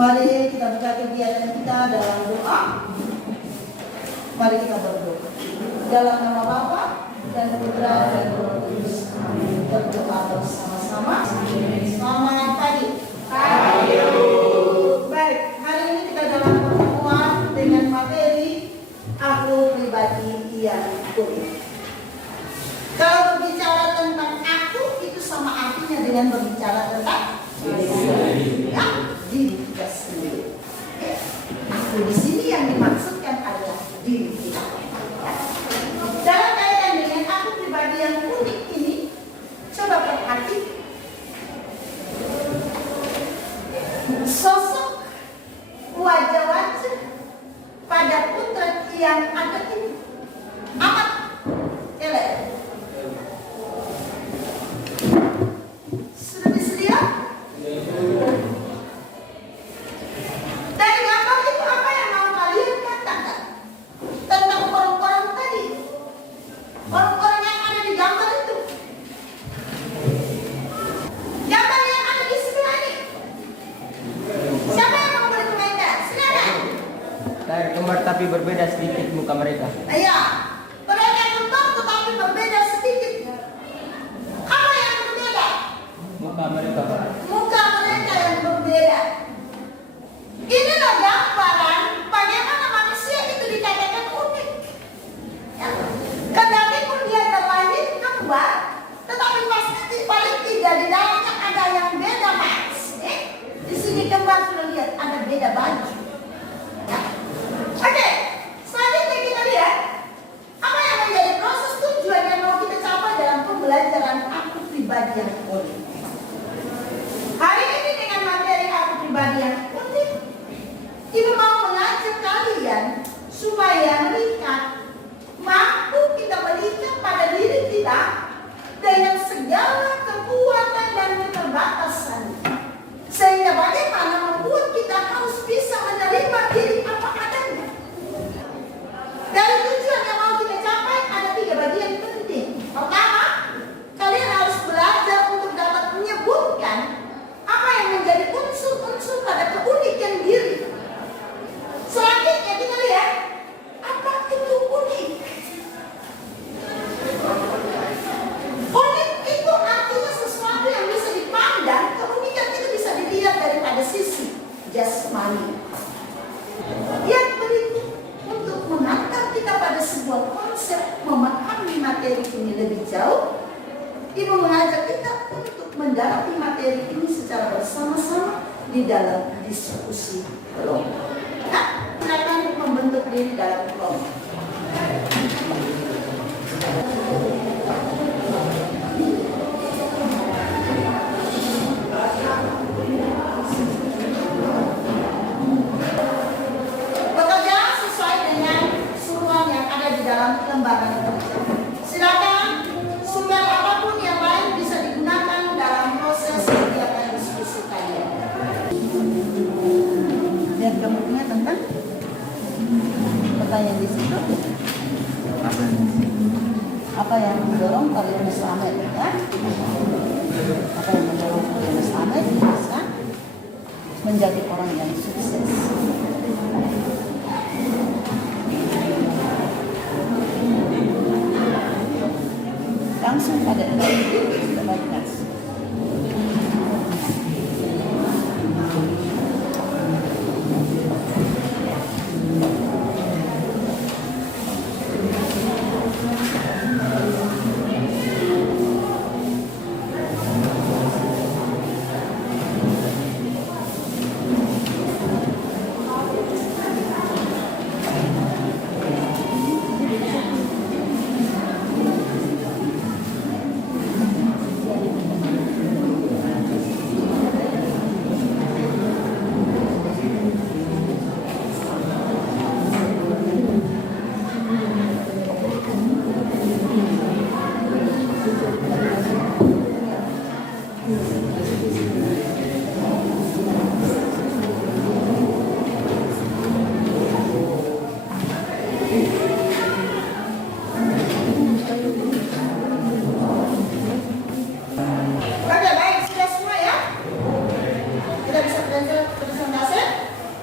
Mari kita buka kegiatan kita dalam doa. Mari kita berdoa. Dalam nama Bapa dan Putra dan Roh Kudus. Berdoa bersama-sama. Selamat pagi. Baik, hari ini kita dalam pertemuan dengan materi aku pribadi yang unik. Kalau berbicara tentang aku itu sama artinya dengan berbicara tentang diri kita sendiri. Aku di sini yang dimaksudkan adalah diri kita. Dalam kaitan dengan aku pribadi yang unik ini, coba perhati sosok wajah-wajah pada potret yang ada ini amat elok. Sudah disedia? Dari gambar itu apa yang mau kalian katakan tentang orang-orang tadi? Orang-orang yang ada di gambar itu. Gambar yang ada di sebelah ini. Siapa yang mau berkomentar? Silakan. Dari kembar tapi berbeda sedikit muka mereka. Iya, mereka kembar tetapi berbeda sedikit. Apa yang berbeda? Muka mereka. Muka mereka yang berbeda. Inilah gambaran bagaimana manusia itu dikatakan unik. Ya. Kendati pun dia terlahir kembar, tetapi pasti paling tidak di dalamnya ada yang beda, Mas. Di sini kembar sudah lihat ada beda baju. Ya. Oke, selanjutnya kita lihat apa yang menjadi proses tujuan yang mau kita capai dalam pembelajaran aku pribadi yang unik. Hari ini dengan materi aku pribadi yang unik, Ibu mau mengajak kalian supaya melihat, mampu kita melihat pada diri kita dengan segala kekuatan dan keterbatasan, sehingga bagaimana membuat kita harus bisa menerima diri apa adanya. Dari tujuan yang mau kita capai ada 3 bagian penting. Pertama, kalian harus belajar untuk dapat menyebutkan apa yang menjadi unsur-unsur pada keunikan diri. Selanjutnya kita lihat apa itu unik. Unik itu artinya sesuatu yang bisa dipandang. Keunikan itu bisa dilihat daripada sisi jasmani. Yang berikut, untuk mengantar kita pada sebuah konsep memahami materi ini lebih jauh, Ibu mengajak kita untuk mendalami materi ini secara bersama-sama di dalam diskusi kelompok. Nah, silakan membentuk diri dalam kelompok. Bekerja sesuai dengan suruhan yang ada di dalam lembaran kerja. Silakan sumber apapun yang lain bisa digunakan dalam proses kegiatan diskusi kalian. Lihat gambarnya tentang pertanyaan di situ. Apa yang mendorong kalian selamat, ya? Apa yang mendorong kalian selamat bisa menjadi orang yang sukses. Langsung pada kita baca.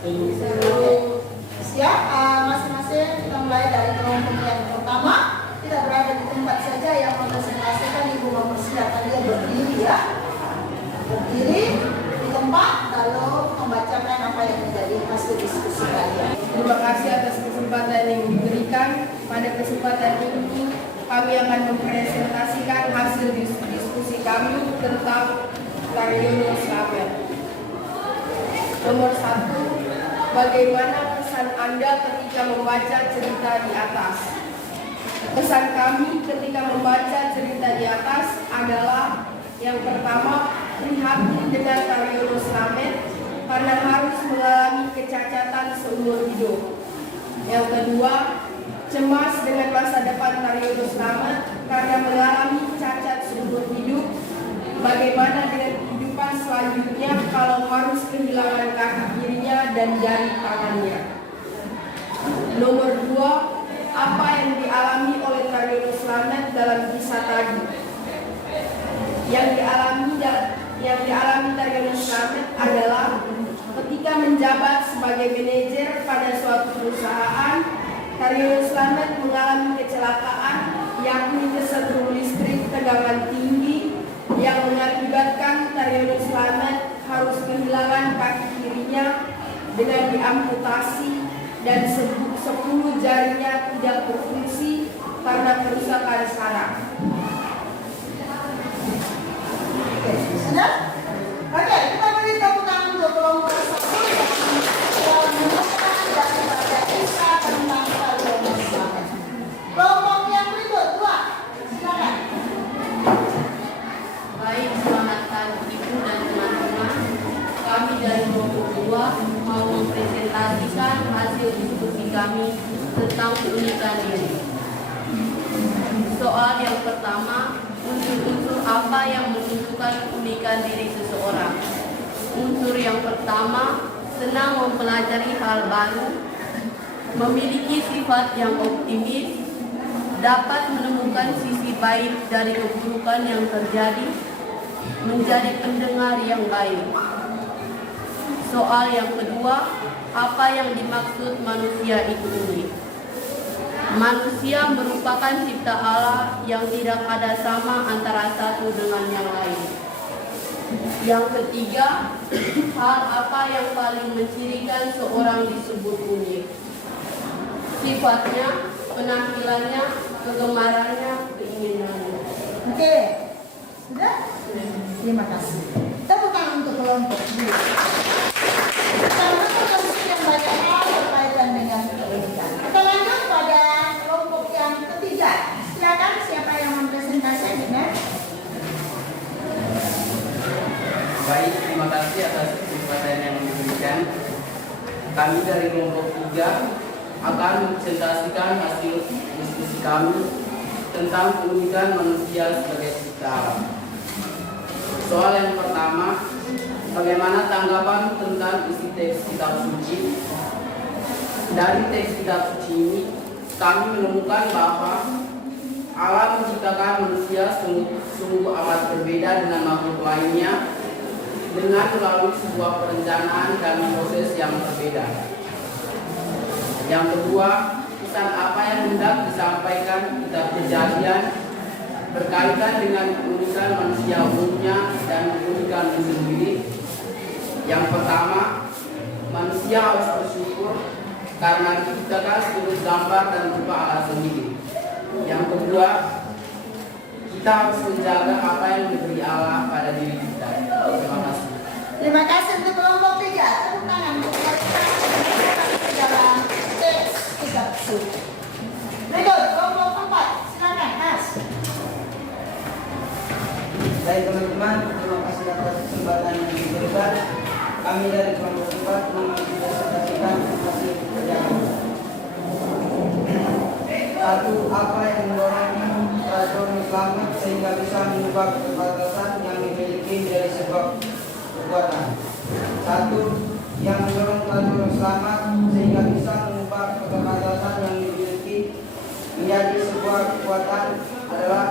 Siap, masing-masing kita mulai dari kelompok yang pertama. Kita berada di tempat saja yang mempresentasikan. Ibu mempersilakan dia berdiri ya. Berdiri di tempat lalu membacakan apa yang menjadi hasil diskusi kalian. Terima kasih atas kesempatan yang diberikan. Pada kesempatan ini kami akan mempresentasikan hasil diskusi kami tentang Tarionos Lamet. Nomor 1, bagaimana kesan Anda ketika membaca cerita di atas? Kesan kami ketika membaca cerita di atas adalah yang pertama, prihatin dengan Tarionos Lamet karena harus mengalami kecacatan seumur hidup. Yang kedua, cemas dengan masa depan Tarionos Lamet karena mengalami cacat seumur hidup. Bagaimana dengan kehidupan selanjutnya kalau harus kehilangan kaki kirinya dan jari tangannya? Nomor 2, apa yang dialami oleh Tarionos Lamet dalam kisah tadi? Yang dialami Tarionos Lamet adalah ketika menjabat sebagai manajer pada suatu perusahaan, Tarionos Lamet mengalami kecelakaan, yakni kesetrum listrik tegangan tinggi yang mengakibatkan Tarionos Lamet harus kehilangan kaki kirinya dengan diamputasi dan 10 jarinya tidak berfungsi karena kerusakan saraf. Sudah? Oke, kita beri tepuk tangan untuk kelompok satu yang menemukan daripada kisah tentang Tarionos Lamet. Kelompok yang berikut, 2, silakan. Baik, selamat pagi Ibu dan teman-teman. Kami dari kelompok 2 mau mempresentasikan hasil diskusi kami tentang keunikan diri. Soal yang pertama, unsur-unsur apa yang menentukan keunikan diri seseorang? Unsur yang pertama, senang mempelajari hal baru, memiliki sifat yang optimis, dapat menemukan sisi baik dari keburukan yang terjadi, menjadi pendengar yang baik. Soal yang kedua, apa yang dimaksud manusia itu unik? Manusia merupakan cipta Allah yang tidak ada sama antara satu dengan yang lain. Yang ketiga, hal apa yang paling mencirikan seorang disebut unik? Sifatnya, penampilannya, kegemarannya, keinginannya. Oke, sudah? Terima kasih. Tepuk tangan untuk kelompok 2. Karena terkasih yang banyak hal berkaitan dengan keunikan. Kita lanjut pada kelompok yang ketiga. Silakan siapa yang mempresentasikan? Baik, terima kasih atas kesempatan yang diberikan. Kami dari kelompok 3 akan mempresentasikan hasil diskusi kami tentang keunikan manusia sebagai cipta Allah. Soal yang pertama, bagaimana tanggapan tentang isi teks kitab suci? Dari teks kitab suci ini, kami menemukan bahwa Allah menciptakan manusia sungguh amat berbeda dengan makhluk lainnya dengan melalui sebuah perencanaan dan proses yang berbeda. Yang kedua, pesan apa yang hendak disampaikan kitab Kejadian berkaitan dengan keunikan manusia umumnya dan keunikan itu sendiri. Yang pertama, manusia harus bersyukur karena diciptakan seluruh gambar dan rupa Allah sendiri. Yang kedua, kita harus menjaga apa yang diberi Allah pada diri kita. Terima kasih. Terima kasih untuk kelompok 3. Tepuk tangan untuk mereka yang dalam teks kitab suci. Berikut kelompok 4. Silakan, Mas. Baik teman-teman, terima kasih atas kesempatan yang diberikan. Kami dari kelompok 4 mempresentasikan hasil kerjaan. 1. Apa yang mendorong Tarionos Lamet sehingga bisa mengubah keterbatasan yang dimiliki menjadi sebuah kekuatan? 1. Yang mendorong Tarionos Lamet sehingga bisa mengubah keterbatasan yang dimiliki menjadi sebuah kekuatan adalah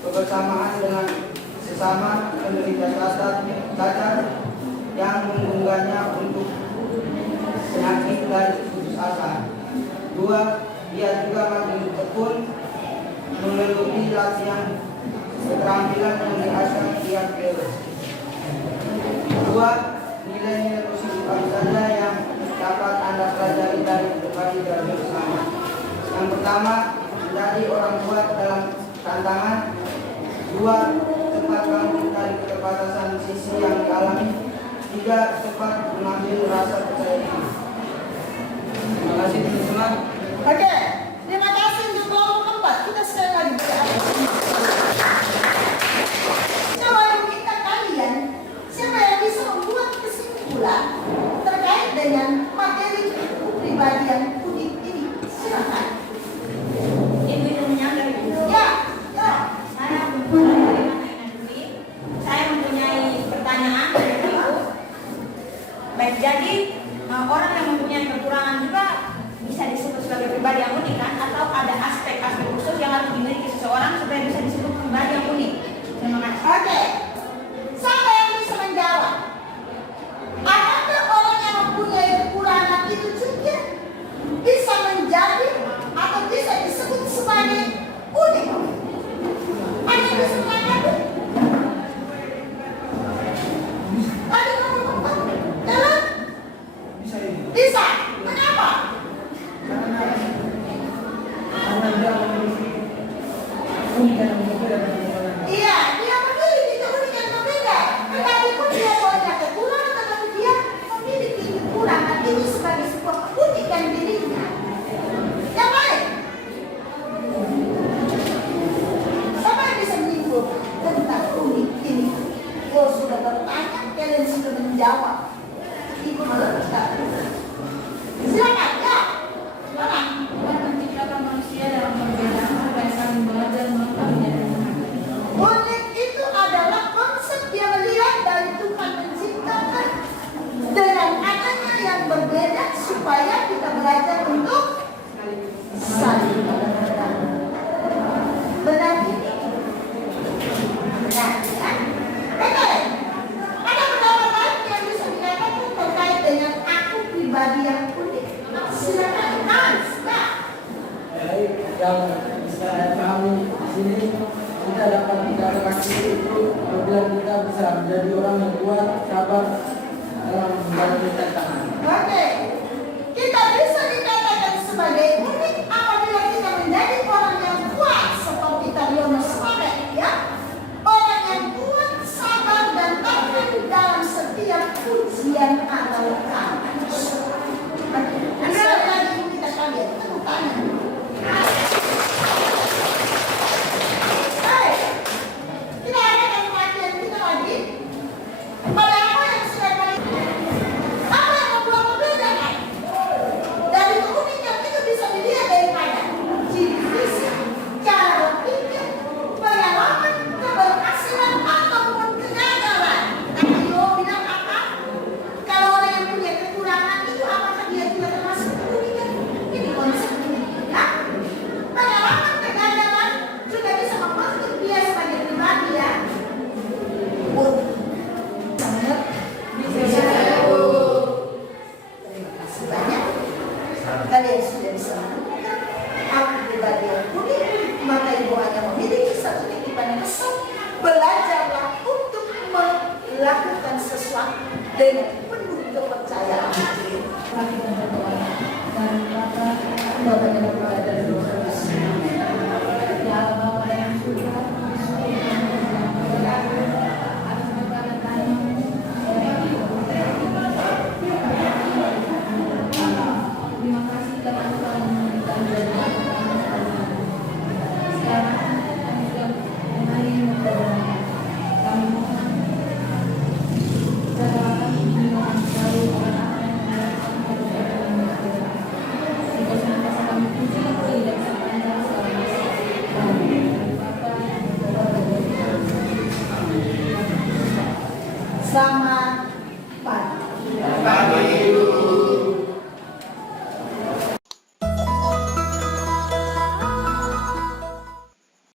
kebersamaan dengan sesama penderita cacat yang mengunggahnya untuk Dua, ia juga makin tekun menggeluti latihan keterampilan yang diasah tiap kelas. Dua, nilai-nilai positif apa saja yang dapat Anda pelajari dari berbagai graduasi selamat. Yang pertama, menjadi orang kuat dalam tantangan. Dua, cepat bangkit dari keterbatasan sisi yang dialami. Tiga, cepat mengambil rasa percaya diri. Terima kasih teman-teman. Oke, terima kasih untuk kelompok 4. Kita sekali lagi berdoa. Coba meminta kalian, siapa yang bisa membuat kesimpulan terkait dengan materi pribadi yang unik ini? Silakan. Ibu ilmunya dari itu. Ya, ya. Saya mempunyai pertanyaan dari ibu. Baik, jadi orang yang mempunyai kekurangan juga bisa disebut sebagai pribadi yang unik kan? Atau ada aspek-aspek khusus yang harus dimiliki seseorang supaya bisa disebut pribadi yang unik? Terima kasih. Oke. Siapa yang bisa menjawab? Apakah orang yang mempunyai kekurangan itu juga bisa menjadi atau bisa disebut sebagai unik? Ada yang bisa mengatakan? Ada yang ngomong? Jalan? Bisa. Kenapa? Iya, dia memiliki keunikan berbeda. Tetapi pun dia punya kekurangan, tetapi dia memiliki kekurangan ini sebagai sebuah keunikan dirinya. Yang baik. Siapa yang bisa menyinggung tentang unik ini? Oh, sudah bertanya, kalian sudah menjawab. Ibu berkata. Silakan, ya. Silakan. Tuhan menciptakan manusia dalam perbedaan supaya saling belajar mengetahui dan memahami. Unik itu adalah konsep yang melihat dari Tuhan menciptakan dengan adanya yang berbeda supaya kita belajar untuk saling mengenal. Benar ini? Benar, ya? Oke. Ada pendapat lain yang bisa dikatakan terkait dengan aku pribadi yang unik? Silakan, Hans. Nah. Baik, yang saya pahami di sini kita dapat dikatakan itu apabila kita bisa menjadi orang yang kuat, sabar dalam menghadapi tantangan. Oke. Kita bisa dikatakan sebagai unik apabila kita menjadi orang yang kuat seperti Taryonos Sobek, ya. Orang yang kuat, sabar dan tahan dalam setiap ujian atau kasus. Sekali lagi kita kalian tepuk tangan. Baik. Kita adakan perhatian kita lagi pada apa yang sudah kalian. Apa yang membuat membedakan? Dari keunikan itu bisa dilihat daripada ciri fisik, cara berpikir, pengalaman, keberhasilan ataupun kegagalan. Tapi Yo bilang apa? Kalau orang yang punya kekurangan itu apakah dia juga termasuk keunikan? Ini konsepnya, ya. Pengalaman kegagalan juga bisa membentuk dia sebagai pribadi ya. Unik. Sangat bisa. Terima kasih banyak. Kalian sudah bisa menemukan aku pribadi yang unik, maka ibu hanya memiliki satu titipan yang besar. Belajarlah untuk melakukan sesuatu dengan penuh kepercayaan diri. Bapak yang berdoa dari dosa besar. Ya Bapa yang surga, terima kasih karena Tuhan memberikan jalan sekarang kami sudah kembali kepada kami mohon jagalah kami mohon selalu dengan apa yang dilakukan kepada kami jika senantiasa kami puji tidak sepanjang selama Amin. Selamat pagi. Pagi.